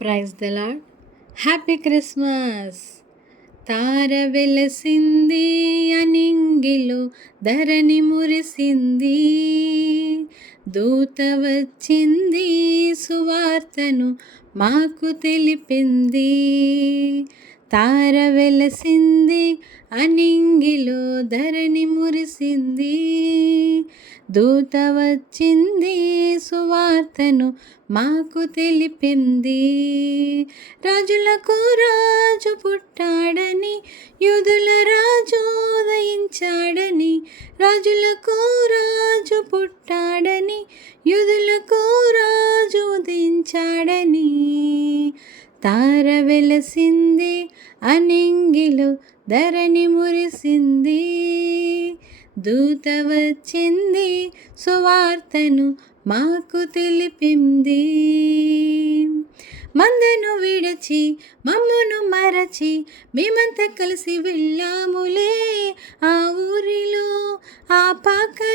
Praise the Lord happy Christmas. తార వెలసింది అనింగిలో ధరణి మురిసింది. దూత వచ్చింది సువార్తను మాకు తెలిపింది. తార వెలసింది అనింగిలో ధరణి మురిసింది. దూత వచ్చింది సువార్తను మాకు తెలిపింది. రాజులకు రాజు పుట్టాడని యుధుల రాజు ఉదయించాడని రాజులకు రాజు పుట్టాడని యుధులకు రాజు ఉదయించాడని. తార వెలసింది అనింగిలు ధరణి మురిసింది. దూత వచ్చింది సువార్తను మాకు తెలిపింది. మందను విడచి మమ్మును మరచి మేమంతా కలిసి వెళ్ళాములే ఆ ఊరిలో ఆ పాక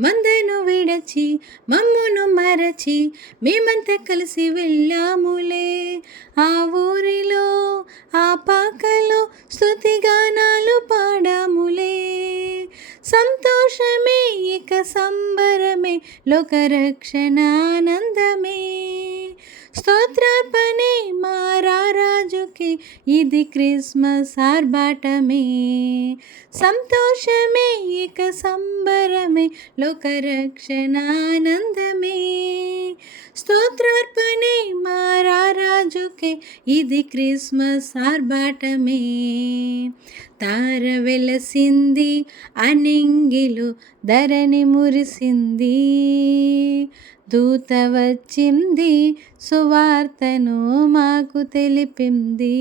మందను విడచి మమ్మును మరచి మేమంతా కలిసి వెళ్ళాములే. ఆ ఊరిలో ఆ పాకలో స్థుతిగానాలు పాడాములే. సంతోషమే ఇక సంబరమే లోకరక్షణానందమే. స్తోత్రార్పణే మారారాజుకి ఇది క్రిస్మస్ ఆర్భాటమే. సంతోషమే ఇక సంబరమే లోకరక్షణానందమే. స్తోత్రార్పణే మారారాజుకి ఇది క్రిస్మస్ ఆర్భాటమే. తార వెలసింది అనింగిలు ధరణి మురిసింది. దూత వచ్చింది సువార్తను మాకు తెలిపింది.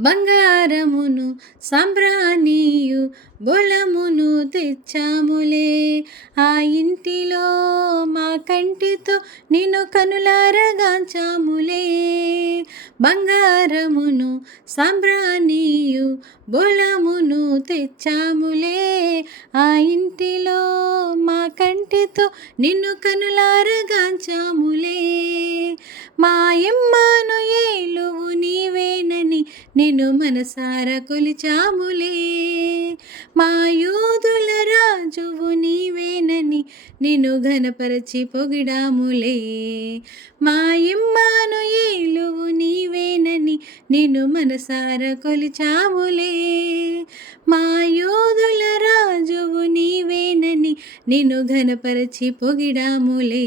బంగారమును సంబ్రాణియు బొలమును తెచ్చాములే. ఆ ఇంటిలో మా కంటితో నిన్ను కనులారగాంచాములే. బంగారమును సంబ్రాణియు బొలమును తెచ్చాములే. ఆ ఇంటిలో మా కంటితో నిన్ను కనులారగాంచాములే. మా ఎమ్మాను ఏలువు నీవేనని నిన్ను మనసార కొలిచాములే. మా యూదుల రాజువు నీవేనని నిన్ను ఘనపరచి పొగిడాములే. మా ఇమ్మాను ఏలువు నీవేనని నిన్ను మనసార కొలిచాములే. మా యోధుల రాజువు నీవేనని నిన్ను ఘనపరచి పొగిడాములే.